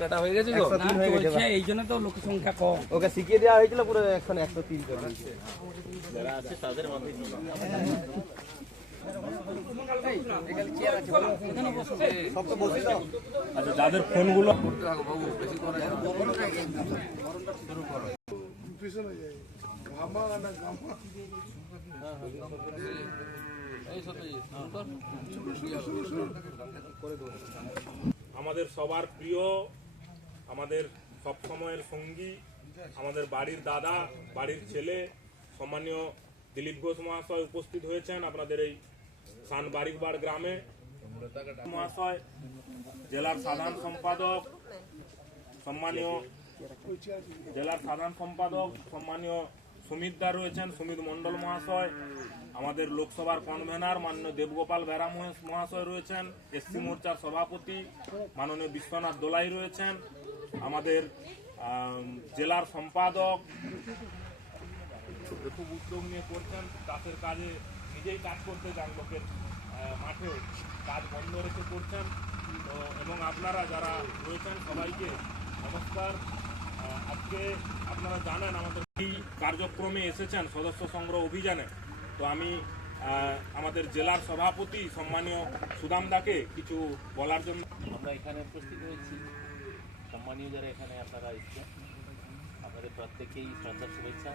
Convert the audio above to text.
কাটা হয়ে গেছে এই জন্য তো লোক সংখ্যা কম। ওকে শিখিয়ে দেওয়া হয়েছিল পুরো এখন 103 জন যারা আছে তাদের মধ্যে আচ্ছা, যাদের ফোনগুলো আমাদের সবার প্রিয়, আমাদের সব সময়ের সঙ্গী, আমাদের বাড়ির দাদা, বাড়ির ছেলে, সম্মানীয় দিলীপ ঘোষ মহাশয় উপস্থিত হয়েছেন আপনাদের এই সান বারিকবাড় গ্রামে। মহাশয়, জেলার সাধারণ সম্পাদক, সম্মানীয় সম্মানীয় সুমিতদা রয়েছেন, সুমিত মণ্ডল মহাশয়, আমাদের লোকসভার কনভেনার মাননীয় দেবগোপাল বেরা মহাশয় রয়েছেন, এসসি মোর্চার সভাপতি মাননীয় বিশ্বনাথ দোলাই রয়েছেন, আমাদের জেলার সম্পাদক খুব উদ্যোগ নিয়ে করছেন, চাষের কাজে নিজেই কাজ করতে যান, লোকের মাঠে কাজ বন্ধ রেখে করছেন। তো এবং আপনারা যারা রয়েছেন সবাইকে নমস্কার। আজকে আপনারা জানেন আমাদের এই কার্যক্রমে এসেছেন সদস্য সংগ্রহ অভিযানে। তো আমি আমাদের জেলার সভাপতি সম্মানীয় সুদামদাকে কিছু বলার জন্য আমরা এখানে উপস্থিত হয়েছি। সম্মানীয় যারা এখানে আপনারা এসেছেন, আপনাদের প্রত্যেকেই শ্রদ্ধা শুভেচ্ছা।